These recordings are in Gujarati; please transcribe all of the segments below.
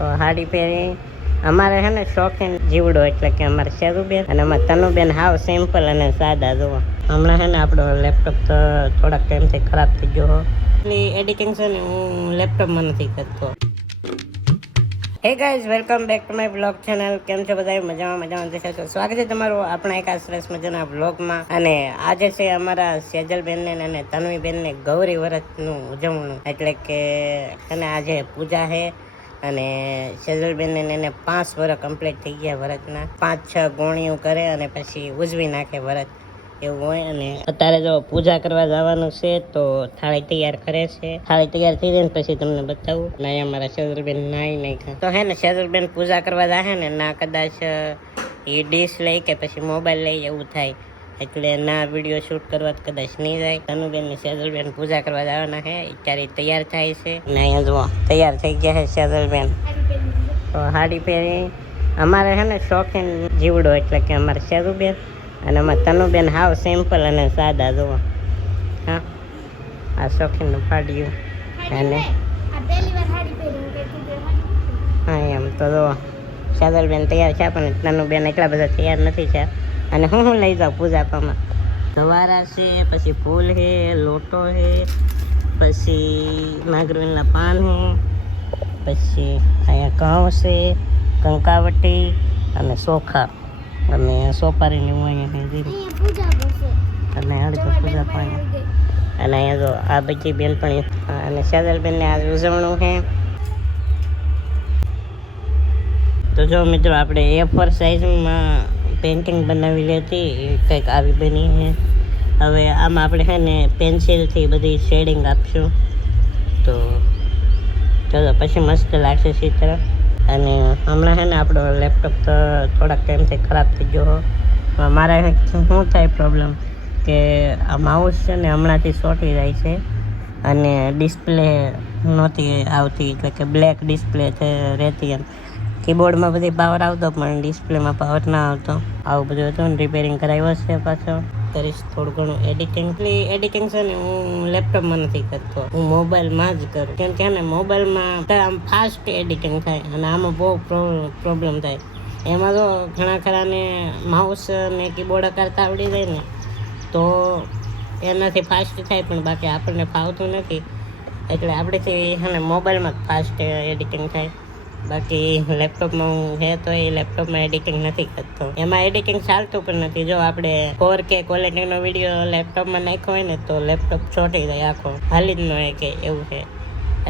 તો હાડી પહેરી અમારે છે ને શોખીન જીવડો એટલે કે અમારે શેરુબેન અને અમારે તનુબેન હાવ સિમ્પલ અને સાદા જોવા. હમણાં છે ને આપણો લેપટોપ તો થોડાક ટાઈમથી ખરાબ થઈ ગયો. એટલી એડિટિંગ છે ને હું લેપટોપમાં નથી કરતો. Hey guys, welcome back to my blog channel. કેમ છો બધા? મજામાં જશે તો સ્વાગત છે તમારું આપણા એક આ સરસ મજાના બ્લોગમાં. અને આજે છે અમારા સેજલબેનને અને તન્વીબેનને ગૌરી વ્રતનું ઉજવણું, એટલે કે અને આજે પૂજા છે. અને સેજલબેનને એને 5 વર્ષ કમ્પ્લીટ થઈ ગયા વ્રતના. 5-6 ગોણીઓ કરે અને પછી ઉજવી નાખે વ્રત, એવું હોય. અને અત્યારે જો પૂજા કરવા જવાનું છે તો થાળી તૈયાર કરે છે. થાળી તૈયાર થઈ જાય ને પછી તમને બતાવું. અને અહીંયા મારા સેજલબેન નાઈ નાખ્યા તો હે ને સેજલબેન પૂજા કરવા જાય ને ના કદાચ એ ડીશ લઈ કે પછી મોબાઈલ લઈ એવું થાય, એટલે ના વિડીયો શૂટ કરવા કદાચ નહીં જાય. તનુબેન ને સેજલબેન પૂજા કરવા જવાના છે. અત્યારે તૈયાર થાય છે ને અહીંયા જુઓ તૈયાર થઈ ગયા છે સેજલબેન. તો હાડી પહેરી અમારે છે ને શોખીન જીવડો એટલે કે અમારે શેરુબેન અને અમારે તનુબેન હાવ સિમ્પલ અને સાદા જોવો. હા, આ શોખીનનું ફાડ્યું. અને હા એમ તો જુઓ સેજલબેન તૈયાર છે પણ તનુબેન એટલા બધા તૈયાર નથી થયા. અને હું લઈ જાઉં પૂજા પામાં? ગવારા છે, પછી ફૂલ છે, લોટો છે, પછી નાગરવેલના પાન છે, પછી અહીંયા ઘઉં છે, કંકાવટી અને ચોખા અને સોપારીની હું અહીંયા અને અડધો પૂજા પાણી. અને અહીંયા જો આ બધી બેનપણી અને સેજલબેનને આ ઉજવણું છે. તો જો મિત્રો આપણે A4 સાઇઝમાં પેઇન્ટિંગ બનાવેલી હતી, એ કંઈક આવી બની છે. હવે આમાં આપણે છે ને પેન્સિલથી બધી શેડિંગ આપશું તો ચલો પછી મસ્ત લાગશે ચિત્ર. અને હમણાં છે ને આપણો લેપટોપ તો થોડાક ટાઈમથી ખરાબ થઈ ગયો. મારે શું થાય પ્રોબ્લેમ કે આ માઉસ છે ને હમણાંથી ચોંટી જાય છે અને ડિસ્પ્લે નહોતી આવતી, એટલે કે બ્લેક ડિસ્પ્લે રહેતી. એમ કીબોર્ડમાં બધી પાવર આવતો પણ ડિસ્પ્લેમાં પાવર ના આવતો. આવું બધું હતું ને રિપેરિંગ કરાવ્યો છે પાછો. કરીશ થોડું ઘણું એડિટિંગ છે ને હું લેપટોપમાં નથી કરતો, હું મોબાઈલમાં જ કરું. કેમ કે ને મોબાઈલમાં આમ ફાસ્ટ એડિટિંગ થાય અને આમાં બહુ પ્રોબ્લેમ થાય. એમાં તો ઘણા ખરાને માઉસ ને કીબોર્ડ કરતા આવડી જાય ને તો એનાથી ફાસ્ટ થાય, પણ બાકી આપણને ફાવતું નથી. એટલે આપણેથી છે ને મોબાઈલમાં જ ફાસ્ટ એડિટિંગ થાય. બાકી લેપટોપમાં હું છે તો એ લેપટોપમાં એડિટિંગ નથી કરતો. એમાં એડિટિંગ ચાલતું પણ નથી. જો આપણે 4K ક્વોલિટીનો વિડીયો લેપટોપમાં નાખ્યો હોય ને તો લેપટોપ ચોંટી જાય, આખો હાલી જ ન હોય કે એવું છે.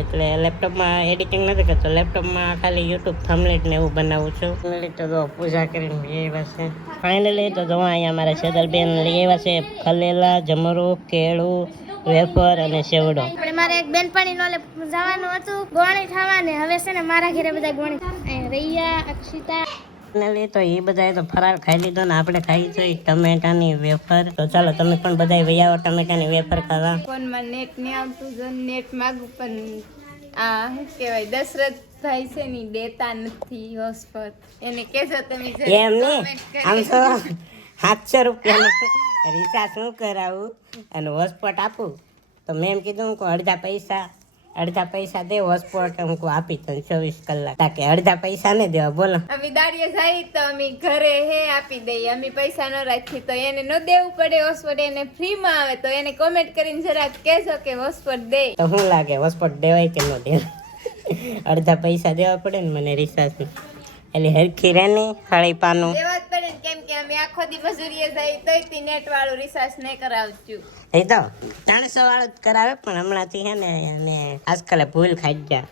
એટલે લેપટોપમાં એડિટિંગ નથી કરતો. લેપટોપમાં ખાલી યુટ્યુબ થંબનેલ ને એવું બનાવું છું. તો જો પૂજા કરીને લઈ આવ્યા છે ફાઇનલી. તો જો અહીંયા મારા સેજલબેન લઈ આવ્યા છે ખલેલા, જમરૂ, કેળું, વેફર અને સેવડો. મારે એક બેનપણી નો જવાનું હતું ગોણી ખાવાને. હવે છે ને મારા ઘરે બધા ગોણી રૈયા, અક્ષિતા તો એ બધાએ તો ફરાર ખાઈ લીધો ને આપણે ખાઈ જોઈ ટમેટાની વેફર. તો ચાલો તમે પણ બધા વૈયાઓ ટમેટાની વેફર ખાવા. ફોનમાં નેટ નહીં આવતું, જો નેટ માગું પણ આ શું કહેવાય દશરથભાઈ છે ને દેતા નથી હોસ્પોટ. એને કહેજો તમે એમ નહીં, આમ તો 700 રૂપિયાનું રિચાર્જ હું કરાવું અને હોસ્પોટ આપું તો મેં એમ કીધું કે અડધા પૈસા દે હોસ્પોટ હું આપી તને 24 કલાક. તાકે અડધા પૈસા ને દેવા બોલો. અમે દાડીએ જાય તો અમે ઘરે આપી દઈએ. અમે પૈસા ન રાખી તો એને ન દેવું પડે હોસ્પોટ. એને ફ્રીમાં આવે તો એને કોમેન્ટ કરીને જરાક કહેજો કે હોસ્પોટ દે. તો શું લાગે હોસ્પોટ દેવાય કે ન દેવાય? અડધા પૈસા દેવા પડે ને મને રિચાર્જ. એટલે હરખી રહે ને હળી પાનું દેવા જ પડે ને, કેમ કે અમે આખો દી મજૂરીએ જાય તોય નેટ વાળું રિચાર્જ નહીં કરાવતું. એ તો 300 વાળું જ કરાવે પણ હમણાંથી હે ને અને આજકાલે ભૂલ ખાઈ ગયા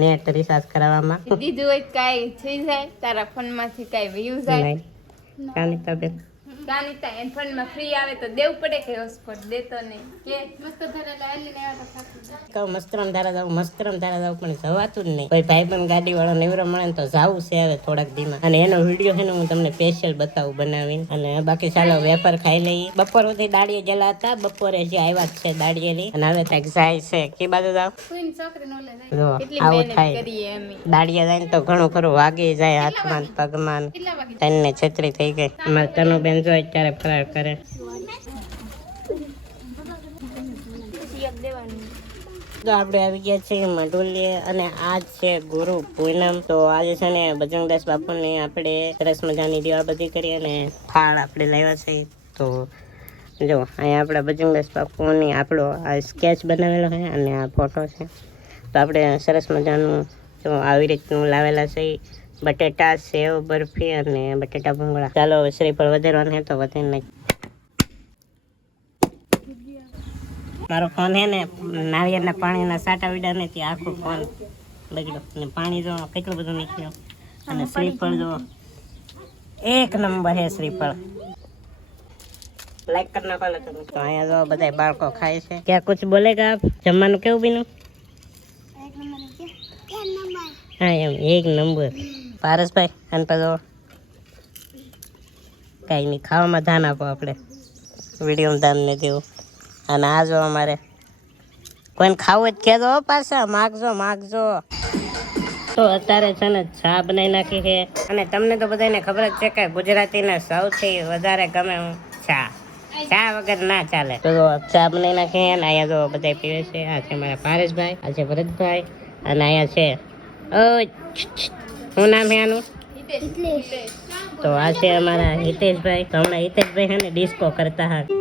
નેટ રિચાર્જ કરાવવામાં. દીધું હોય કાંઈ થઈ જાય તારા ફોનમાંથી કાંઈ વ્યૂ જાય કાનિતા એન ફોનમાં ફ્રી આવે તો દેવું પડે કે હોસ્પોટ દેતો નહીં કે મસ્ત ધરેલા એલીને આવ્યા તો મસ્તરમ ધારા જાવ પણ જવાતું જ નહીં. કોઈ ભાઈબંધ ગાડી વાળો નેવરો મળે ને તો જાવું છે હવે થોડાક દીમાં. અને એનો વિડીયો છે ને હું તમને સ્પેશિયલ બતાવું બનાવીને. અને બાકી ચાલો વેફર ખાઈ લઈએ. બપોર સુધી દાડીએ ગયેલા હતા, બપોરે જે આવ્યા જ છે દાડીએલી. અને હવે ત્યાં જાય છે કે બાજુ જાવ આવું થાય. દાડીએ જાય ને તો ઘણું ખરું વાગી જાય હાથમાં પગમાં. તને છત્રી થઈ ગઈ. અમારે તનુબેન જો અત્યારે ફરાર કરે. તો આપણે આવી ગયા છીએ મઢુલીએ અને આજ છે ગુરુ પૂનમ. તો આજે છે ને બજરંગદાસ બાપુની આપણે સરસ મજાની દીવાબત્તી કરી અને ફાળ આપણે લાવ્યા છે. તો જો અહીંયા આપણા બજરંગદાસ બાપુની આપણો આ સ્કેચ બનાવેલો છે અને આ ફોટો છે. તો આપણે સરસ મજાનું જો આવી રીતનું લાવેલા છે. બટેટા, સેવ, બરફી અને બટેટા ભૂંગળા. ચાલો હવે શ્રીફળ વધારવાનું છે તો વધારી નાખ. મારો ફોન હે ને નાળિયેરના પાણીના સાટા વિડા ને ત્યાં આખો ફોન બગડ્યો અને પાણી જો કેટલું બધું નીકળ્યું અને શ્રીફળ જો એક નંબર હે શ્રીફળ. લાઈક કર નાખો તમે. તો અહીંયા જો બધા બાળકો ખાય છે. ક્યાં કુછ બોલેગા આપ? જમવાનું કેવું બીનું? હા એમ એક નંબર. પારસભાઈ અને પછી કાંઈ નહીં, ખાવામાં ધ્યાન આપો આપણે, વિડીયોમાં ધ્યાન નહીં દેવું. અને આ જો અમારે કોઈને ખાવું જ કહેજો પાછા, માગજો. તો અત્યારે છે ને ચા બનાવી નાખી છે અને તમને તો બધાને ખબર જ છે કે ગુજરાતીને સૌથી વધારે ગમે હું ચા વગર ના ચાલે. તો ચા બનાવી નાખી અને અહીંયા જો બધા પીવે છે. આ છે મારા પારેશભાઈ, આ છે ભરતભાઈ અને અહીંયા છે શું નામ છે આનું? તો આ છે અમારા હિતેશભાઈ. તો હમણાં હિતેશભાઈ છે ને ડિસ્કો કરતા હા.